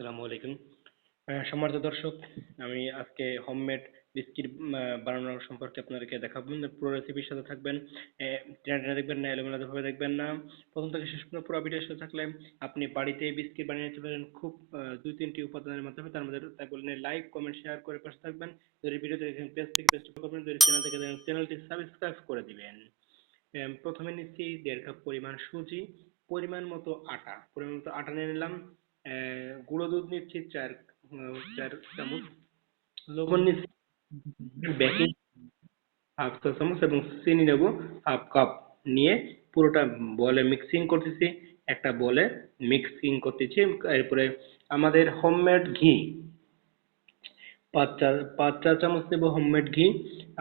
আসসালামু আলাইকুম। সম্মানিত দর্শক, আমি আজকে হোমমেড বিস্কিট বানানোর সম্পর্কে আপনাদেরকে দেখাবো। পুরো রেসিপির সাথে থাকবেন টেনে টেনে দেখবেন না এলোমেলো ভাবে দেখবেন না। প্রথম থেকে শেষ পর্যন্ত পুরো ভিডিওর সাথে থাকলে আপনি বাড়িতে বিস্কিট বানিয়ে নিতে পারেন। খুব দুই তিনটি উপাদানের মাধ্যমে। তার মধ্যে তাই বলে লাইক কমেন্ট শেয়ার করে পাশে থাকবেন। যদি ভিডিও দেখেন পেজ থেকে পেজটি করবেন, যদি চ্যানেল থেকে দেখেন চ্যানেলটি সাবস্ক্রাইব করে দিবেন। প্রথমে নিচ্ছি দেড় কাপ পরিমাণ সুজি, পরিমাণ মতো আটা। পরিমাণ মতো আটা নিয়ে নিলাম। গুঁড়ো দুধ নিচ্ছি, চার চার চামচ লবণ নিচ্ছি বেকিং হাফ চা চামচ এবং চিনি নেব হাফ কাপ নিয়ে পুরোটা বলে মিক্সিং করতেছি, একটা বলে মিক্সিং করতেছি, এরপরে আমাদের হোমমেড ঘি পাঁচ চা পাঁচ চা চামচ নেব হোমমেড ঘি।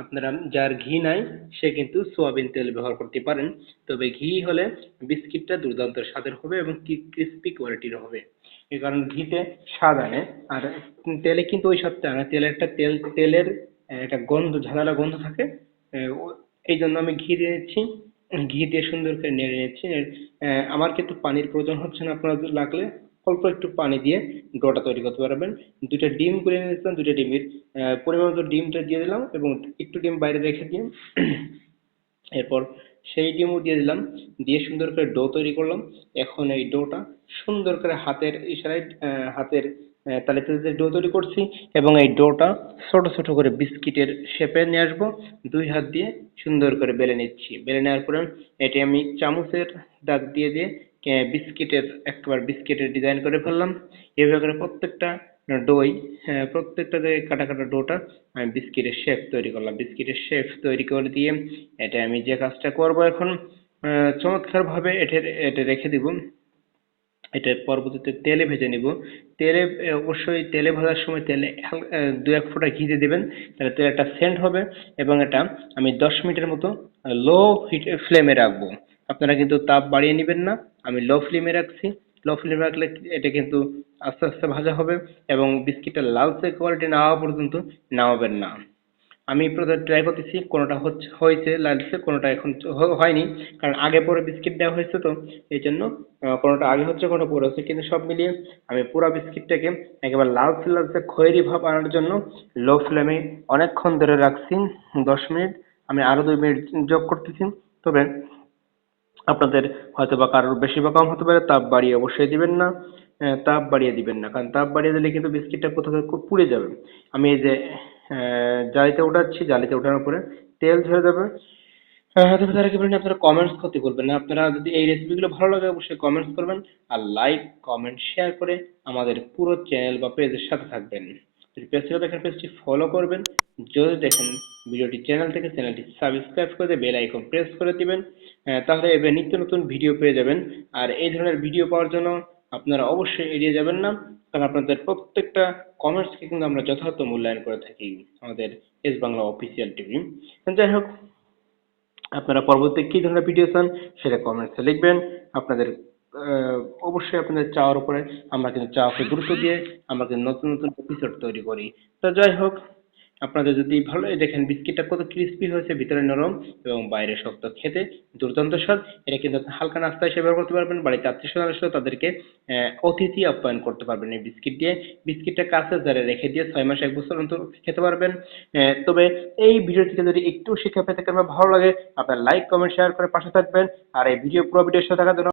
আপনারা যার ঘি নাই, সে কিন্তু সোয়াবিন তেল ব্যবহার করতে পারেন। তবে ঘি হলে বিস্কিটটা দুর্দান্ত স্বাদের হবে এবং ক্রিস্পি কোয়ালিটির হবে। এই কারণে ঘিতে স্বাদ আনে। আর তেলে কিন্তু ওই স্বাদটা আনে। তেলের একটা তেল, তেলের একটা গন্ধ, ঝালালা গন্ধ থাকে। এই জন্য আমি ঘি দিয়ে নিচ্ছি ঘি দিয়ে সুন্দর করে নেড়ে নিচ্ছি আমার কিন্তু পানির প্রয়োজন হচ্ছে না। আপনার লাগলে অল্প একটু পানি দিয়ে ডোটা তৈরি করতে পারবেন। দুইটা ডিম করে নিয়েছিলাম দুইটা ডিমের পরিমাণ মতো ডিমটা দিয়ে দিলাম এবং একটু ডিম বাইরে রেখে দিয়ে এরপর সেই ডিমও দিয়ে দিলাম। দিয়ে সুন্দর করে ডো তৈরি করলাম। এখন এই ডোটা সুন্দর করে হাতের ইশারায় হাতের আহ, তালে তালে ডো তৈরি করছি এবং এই ডোটা ছোট ছোট করে বিস্কিটের শেপে নিয়ে আসব। দুই হাত দিয়ে সুন্দর করে বেলে নিচ্ছি। বেলে নেওয়ার পরে এটি আমি চামচের দাগ দিয়ে দিয়ে বিস্কিটের একবার বিস্কিটের ডিজাইন করে ফেললাম। এভাবে করে প্রত্যেকটা ডোই প্রত্যেকটা যে কাটা কাটা ডোটা আমি বিস্কিটের শেপ তৈরি করলাম। বিস্কিটের শেপ তৈরি করে দিয়ে এটা আমি যে কাজটা করব এখন চমৎকারভাবে এটা এটা রেখে দিব। এটা পরবর্তীতে তেলে ভেজে নিব। তেলে অবশ্যই তেলে ভাজার সময় তেলে দু এক ফোঁটা ঘি দিয়ে দেবেন, তাহলে তেল একটা সেন্ট হবে এবং এটা আমি দশ মিনিটের মতো লো হিট ফ্লেমে রাখব। আপনারা কিন্তু তাপ বাড়িয়ে নেবেন না। আমি লো ফ্লেমে রাখছি। লো ফ্লেমে রাখলে এটা কিন্তু আস্তে আস্তে ভাজা হবে এবং বিস্কিটটা লালচে কোয়ালিটি না হওয়া পর্যন্ত নামাবেন না। আমি প্রথমে ট্রাই করতেছি, কোনোটা হচ্ছে, হয়েছে লালচে, কোনোটা এখন হয়নি। কারণ আগে পরে বিস্কিট দেওয়া হয়েছে তো, এই জন্য কোনোটা আগে হচ্ছে, কোনোটা পরে হচ্ছে। কিন্তু সব মিলিয়ে আমি পুরো বিস্কিটটাকে একেবারে লালচে লালচে খয়েরি ভাব আনার জন্য লো ফ্লেমে অনেকক্ষণ ধরে রাখছি, দশ মিনিট। আমি আরও দুই মিনিট যোগ করতেছি। তবে আপনাদের হয়তো বা কারোর বেশি বা কম হতে পারে, তাপ বাড়িয়ে অবশ্যই দিবেন না। তাপ বাড়িয়ে দিবেন না, কারণ তাপ বাড়িয়ে দিলে কিন্তু বিস্কিটটা কোথাও পুড়ে যাবে। আমি এই যে জালিতে উঠাচ্ছি, জালিতে ওঠানোর পরে তেল ঝরে যাবে। বলেন আপনারা কমেন্টস করতে করবেন না। আপনারা যদি এই রেসিপিগুলো ভালো লাগে, অবশ্যই কমেন্টস করবেন আর লাইক কমেন্ট শেয়ার করে আমাদের পুরো চ্যানেল বা পেজের সাথে থাকবেন। যদি পেজ থেকে দেখেন পেজটি ফলো করবেন। যদি দেখেন ভিডিওটি চ্যানেল থেকে চ্যানেলটি সাবস্ক্রাইব করে বেল আইকন প্রেস করে দিবেন তাহলে এবার নিত্য নতুন ভিডিও পেয়ে যাবেন। আর এই ধরনের ভিডিও পাওয়ার জন্য আপনারা অবশ্যই এড়িয়ে যাবেন না, কারণ আপনাদের প্রত্যেকটা কমেন্টসকে কিন্তু আমরা যথার্থ মূল্যায়ন করে থাকি আমাদের এস বাংলা অফিসিয়াল টিভি যাই হোক, আপনারা পরবর্তী কি ধরনের ভিডিও চান সেটা কমেন্টসে লিখবেন। আপনাদের অবশ্যই আপনাদের চাওয়ার উপরে আমরা কিন্তু চাওয়াকে গুরুত্ব দিয়ে আমরা কিন্তু নতুন নতুন এপিসোড তৈরি করি। তো যাই হোক আপনাদের যদি ভালো এই দেখেন বিস্কিটটা কত ক্রিস্পি হয়েছে, ভিতরে নরম এবং বাইরে শক্ত খেতে দুর্দান্ত স্বাদ। এটা কিন্তু আপনি হালকা নাস্তা হিসেবে ব্যবহার করতে পারবেন, বাড়িতে আত্মীয় স্বজন আসলে তাদেরকে অতিথি আপ্যায়ন করতে পারবেন এই বিস্কিট দিয়ে। বিস্কিটটা কাছে জারে রেখে দিয়ে ছয় মাস এক বছর অন্তর খেতে পারবেন। তবে এই ভিডিও থেকে যদি একটু শিক্ষা পেতে বা ভালো লাগে, আপনার লাইক কমেন্ট শেয়ার করে পাশে থাকবেন। আর এই ভিডিও পুরো ভিডিওর সাথে থাকার জন্য